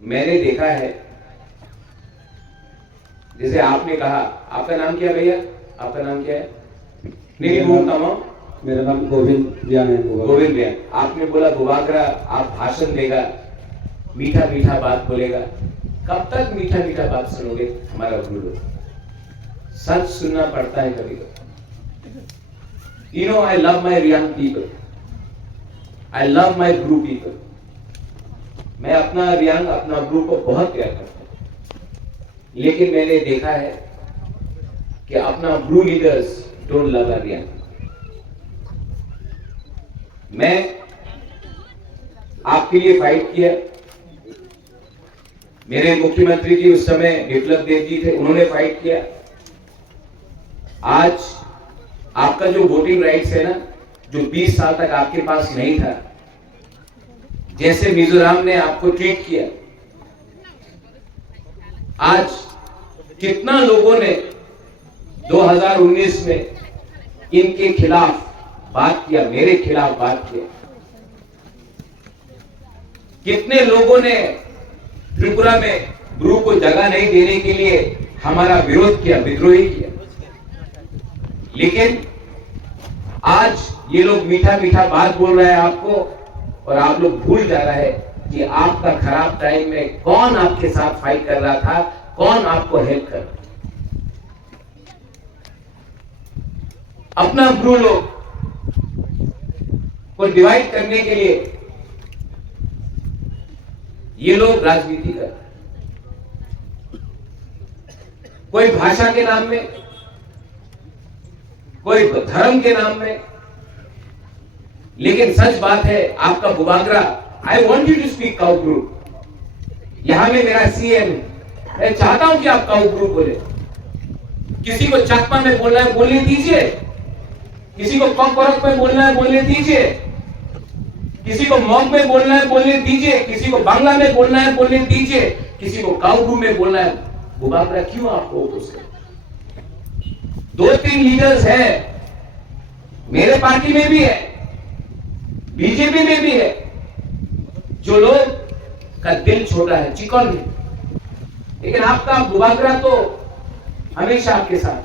मैंने देखा है, जैसे आपने कहा, आपका नाम क्या भैया, आपका नाम क्या है? नहीं बोलता हूँ, मेरा नाम गोविंद रियान है। गोविंद रियान। आपने बोला बुबाकरा आप भाषण देगा, मीठा मीठा बात बोलेगा। कब तक मीठा मीठा बात सुनोगे हमारा गुरु? सच सुनना पड़ता है कभी कभी। You know, I love my Riyan people, I love my group people. मैं अपना रियान, अपना ग्रुप को बहुत प्यार करता हूं, लेकिन मैंने देखा है कि अपना blue leaders don't love Riyan. मैं आपके लिए फाइट किया, मेरे मुख्यमंत्री जी उस समय बिप्लब देव जी थे, उन्होंने फाइट किया। आज आपका जो वोटिंग राइट्स है ना, जो 20 साल तक आपके पास नहीं था, जैसे मिजोरम ने आपको ट्रीट किया, आज कितना लोगों ने 2019 में इनके खिलाफ बात किया, मेरे खिलाफ बात किया। कितने लोगों ने त्रिपुरा में गुरु को जगह नहीं देने के लिए हमारा विरोध किया, विद्रोही किया। लेकिन आज ये लोग मीठा मीठा बात बोल रहे हैं आपको, और आप लोग भूल जा रहे हैं कि आपका खराब टाइम में कौन आपके साथ फाइट कर रहा था, कौन आपको हेल्प कर रहा था। अपना ब्रू लोग को डिवाइड करने के लिए ये लोग राजनीति कर रहे हैं, कोई भाषा के नाम में, कोई धर्म के नाम में। लेकिन सच बात है, आपका बुबागरा, I want you to speak cow group. यहां में मेरा सीएम है, मैं चाहता हूं कि आप काउ ग्रुप बोले। किसी को चकमा में बोलना है बोलने दीजिए, किसी को कॉकरोच में बोलना है बोलने दीजिए, किसी को मॉग में बोलना है बोलने दीजिए, किसी को बांग्ला में बोलना है बोलने दीजिए, किसी को काउ ग्रुप में बोलना है। बुबागरा क्यों आपको उसके 2-3 लीडर्स हैं, मेरे पार्टी में भी है, बीजेपी में भी है, जो लोग का दिल छोटा है, चिकन है। लेकिन आपका बुबागरा तो हमेशा आपके साथ।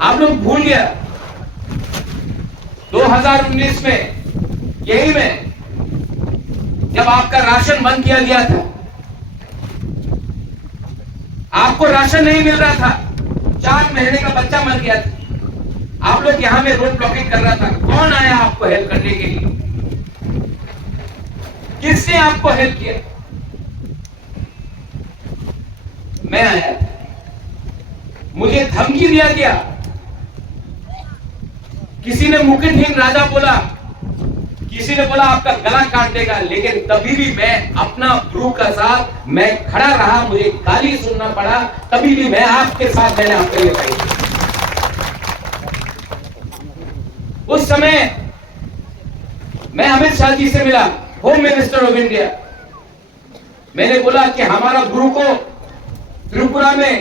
आप लोग भूल गया 2019 में, यही में जब आपका राशन बंद किया गया था, आपको राशन नहीं मिल रहा था, 4 महीने का बच्चा मर गया था, आप लोग यहां में रोड ब्लॉकेट कर रहा था। कौन आया आपको हेल्प करने के लिए? किसने आपको हेल्प किया? मैं आया, मुझे धमकी दिया गया, किसी ने मुकुटहीन राजा बोला, किसी ने बोला आपका गला काट देगा। लेकिन तभी भी मैं अपना गुरु का साथ मैं खड़ा रहा, मुझे गाली सुनना पड़ा, तभी भी मैं आपके साथ, मैंने आपके लिए फाइट। उस समय मैं अमित शाह जी से मिला, होम मिनिस्टर ऑफ इंडिया। मैंने बोला कि हमारा गुरु को त्रिपुरा में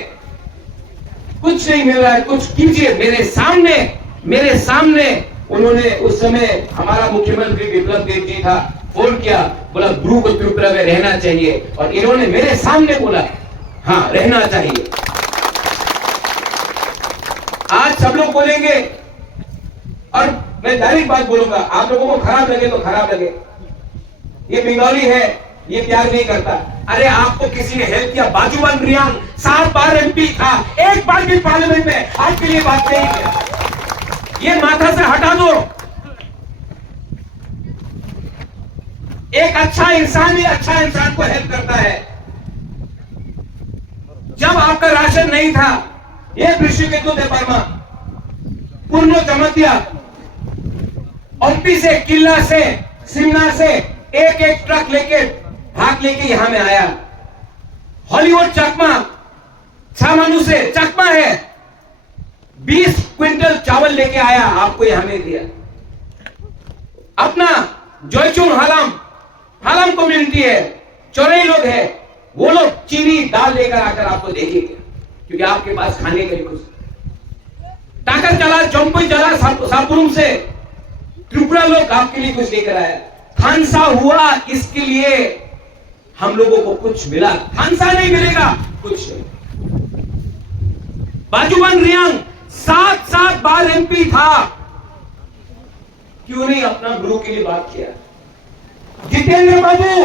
कुछ नहीं मिल रहा है, कुछ कीजिए। मेरे सामने उन्होंने, उस समय हमारा मुख्यमंत्री बिप्लब देव जी था, फोन किया, बोला गुरु को त्रिपुरा में रहना चाहिए, और इन्होंने मेरे सामने बोला हाँ रहना चाहिए। आज सब लोग बोलेंगे, और मैं डायरेक्ट बात बोलूंगा, आप लोगों को खराब लगे तो खराब लगे, ये बंगाली है, ये प्यार नहीं करता। अरे आपको किसी ने हेल्प किया? बाजूबंद रियान 7 बार एमपी था, एक बार भी पार्लियामेंट में आपके लिए बात नहीं किया। ये माथा से हटा दो। एक अच्छा इंसान ही अच्छा इंसान को हेल्प करता है। जब आपका राशन नहीं था, ये ऋषिकेतु वर्मा पूर्ण चमतिया ओपी से, किला से, सिमना से एक ट्रक लेके भाग लेके यहां में आया। हॉलीवुड चकमा छामानू से चकमा है, 20 क्विंटल चावल लेके आया, आपको यहां में दिया। अपना जोईचुंग हालाम कम्युनिटी है, चौरई लोग है, वो लोग चीनी दाल लेकर आकर आपको देंगे, क्योंकि आपके पास खाने के लिए कुछ। टाकर चला, जम्पुई चला, सापुरुम से त्रिपुरा लोग आपके लिए कुछ लेकर आया। खानसा हुआ, इसके लिए हम लोगों को कुछ मिला। खानसा नहीं मिलेगा, कुछ नहीं। बाजूबन रियांग 7 बार एमपी था, क्यों नहीं अपना गुरु के लिए बात किया? जितेंद्र बाबू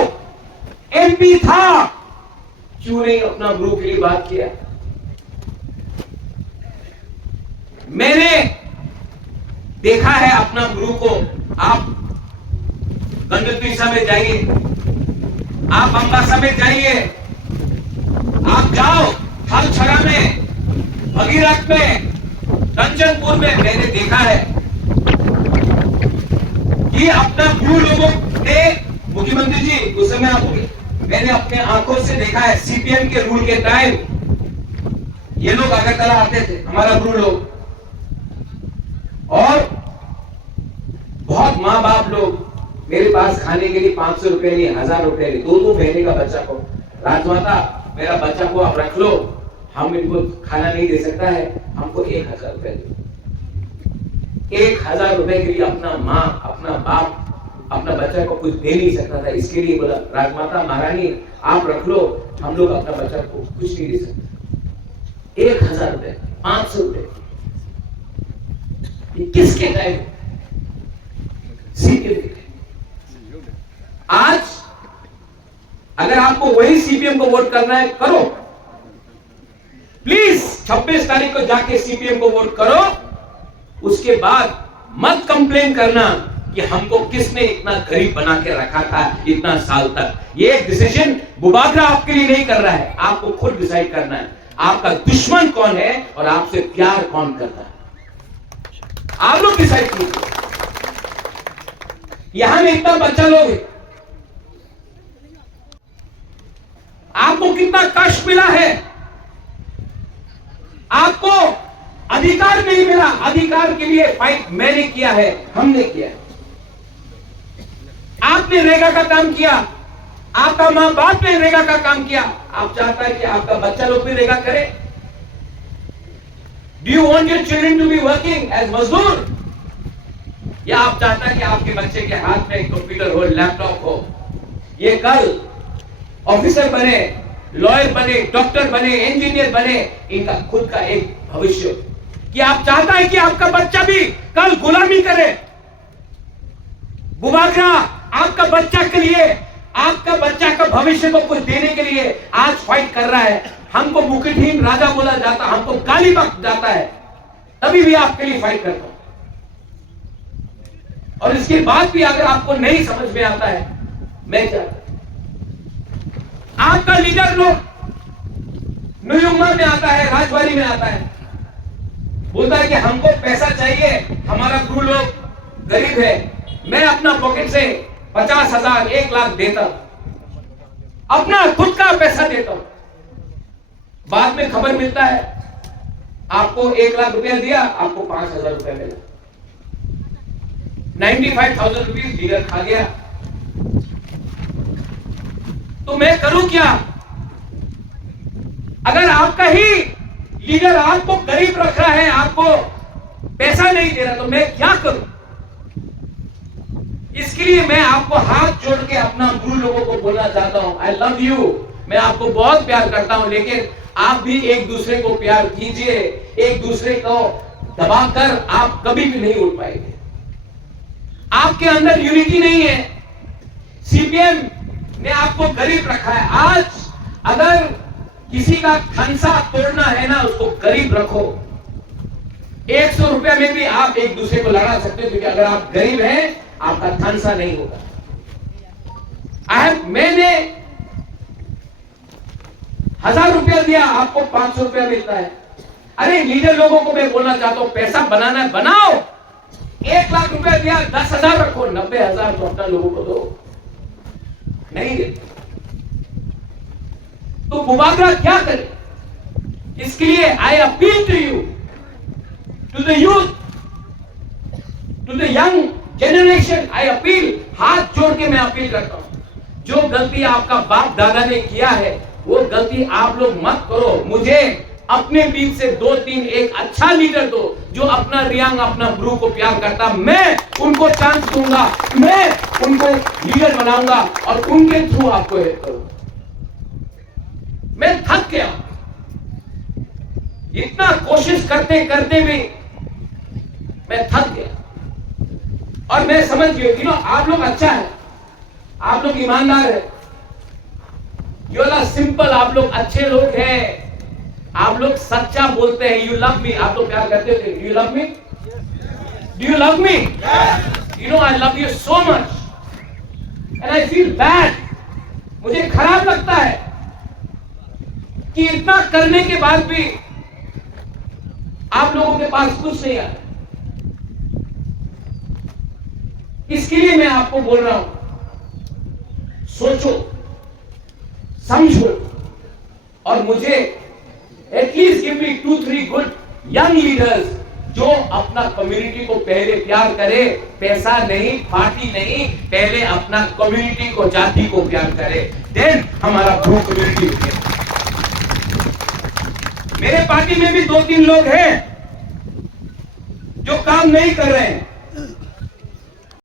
एमपी था, क्यों नहीं अपना गुरु के लिए बात किया? मैंने देखा है अपना गुरु को। आप गंडतीसा में जाइए, आप अंबासा में जाइए, आप जाओ थलछड़ा में, भगीरथ में, कंचनपुर में, मैंने देखा है कि अपना गुरु लोगों ने, मुख्यमंत्री जी उस समय आप, मैंने अपने आंखों से देखा है सीपीएम के रूल के टाइम ये लोग अगरतला आते थे, हमारा गुरु लोग, और बहुत माँ बाप लोग मेरे पास खाने के लिए 500 रुपए लिए, 1000 रुपए लिए, 2 महीने का बच्चा को, राजमाता मेरा बच्चा को आप रख लो, हम इनको खाना नहीं दे सकता है, हमको 1000 रुपए दो। 1000 रुपए के लिए अपना माँ, अपना बाप अपना बच्चा को कुछ दे नहीं सकता था, इसके लिए बोला राजमाता महारानी आप रख लो, हम लोग अपना बच्चा को कुछ नहीं दे सकते। 1000 रुपए, 500 रुपए, किसके टाइम? सीपीएम के। आज अगर आपको वही सीपीएम को वोट करना है, करो प्लीज। 26 तारीख को जाके सीपीएम को वोट करो, उसके बाद मत कंप्लेन करना कि हमको किसने इतना गरीब बना के रखा था इतना साल तक। ये डिसीजन बुबागरा आपके लिए नहीं कर रहा है, आपको खुद डिसाइड करना है आपका दुश्मन कौन है और आपसे प्यार कौन करता है, आप लोग डिसाइड कीजिए। यहां में इतना बच्चा लोग है, आपको कितना कष्ट मिला है, आपको अधिकार नहीं मिला, अधिकार के लिए फाइट मैंने किया है, हमने किया है। आपने रेगा का काम किया, आपका मां बाप ने रेगा का काम किया, आप चाहता है कि आपका बच्चा लोग भी रेगा करे? Do you want your children to be working as मजदूर? या आप चाहता है कि आपके बच्चे के हाथ में कंप्यूटर हो, लैपटॉप हो, ये कल ऑफिसर बने, लॉयर बने, डॉक्टर बने, इंजीनियर बने, इनका खुद का एक भविष्य? कि आप चाहता है कि आपका बच्चा भी कल गुलामी करे? बुबागरा आपका बच्चा के लिए, आपका बच्चा का भविष्य को कुछ देने के लिए आज फाइट कर रहा है। हमको मुकुटहीन राजा बोला जाता, हमको गाली बक जाता है, तभी भी आपके लिए फाइट करता हूं। और इसके बाद भी अगर आपको नहीं समझ में आता है, मैं चाहता, आपका लीडर लोग न्यूयुमा में आता है, राजबाड़ी में आता है, बोलता है कि हमको पैसा चाहिए, हमारा गुरु लोग गरीब है, मैं अपना पॉकेट से 50,000, 1 लाख देता, अपना खुद का पैसा देता हूं। बाद में खबर मिलता है आपको 1 लाख रुपया दिया, आपको 5,000 रुपया मिला, 95,000 रुपीज लीडर खा गया। तो मैं करूं क्या? अगर आपका ही लीडर आपको गरीब रख रहा है, आपको पैसा नहीं दे रहा, तो मैं क्या करूं? इसके लिए मैं आपको हाथ जोड़ के अपना गुरु लोगों को बोलना चाहता हूं, आई लव यू, मैं आपको बहुत प्यार करता हूं, लेकिन आप भी एक दूसरे को प्यार कीजिए। एक दूसरे को दबाकर आप कभी भी नहीं उठ पाएंगे। आपके अंदर यूनिटी नहीं है, सीपीएम ने आपको गरीब रखा है। आज अगर किसी का खंसा तोड़ना है ना, उसको गरीब रखो। 100 रुपया में भी आप एक दूसरे को लड़ा सकते हो, क्योंकि अगर आप गरीब हैं आपका खंसा नहीं होगा। मैंने 1000 रुपया दिया, आपको 500 रुपया मिलता है। अरे लीडर लोगों को मैं बोलना चाहता हूं, पैसा बनाना है बनाओ। 1 लाख रुपया दिया, 10,000 रखो, 90,000 तो अपना लोगों को दो, नहीं देते तो बुबागरा क्या करे? इसके लिए I appeal to you, to the youth, to the young generation, I appeal, हाथ जोड़ के मैं अपील करता हूं, जो गलती आपका बाप दादा ने किया है वो गलती आप लोग मत करो। मुझे अपने बीच से 2-3 एक अच्छा लीडर दो जो अपना रियांग अपना ब्रू को प्यार करता, मैं उनको चांस दूंगा, मैं उनको लीडर बनाऊंगा और उनके थ्रू आपको हेल्प करूंगा। मैं थक गया, इतना कोशिश करते करते भी मैं थक गया और मैं समझ गया आप लोग अच्छा है, आप लोग ईमानदार है, यू आर सिंपल, आप लोग अच्छे लोग हैं, आप लोग सच्चा बोलते हैं। यू लव मी, आप लोग प्यार करते थे। Do you love me? Do you love me? You know I love you so much and I feel bad. मुझे खराब लगता है कि इतना करने के बाद भी आप लोगों के पास कुछ नहीं आया। इसके लिए मैं आपको बोल रहा हूं, सोचो, समझो और मुझे at least give me 2-3 good young leaders जो अपना कम्युनिटी को पहले प्यार करे, पैसा नहीं, पार्टी नहीं, पहले अपना कम्युनिटी को, जाति को प्यार करे, देन हमारा ब्रू कम्युनिटी। मेरे पार्टी में भी 2-3 लोग हैं जो काम नहीं कर रहे हैं,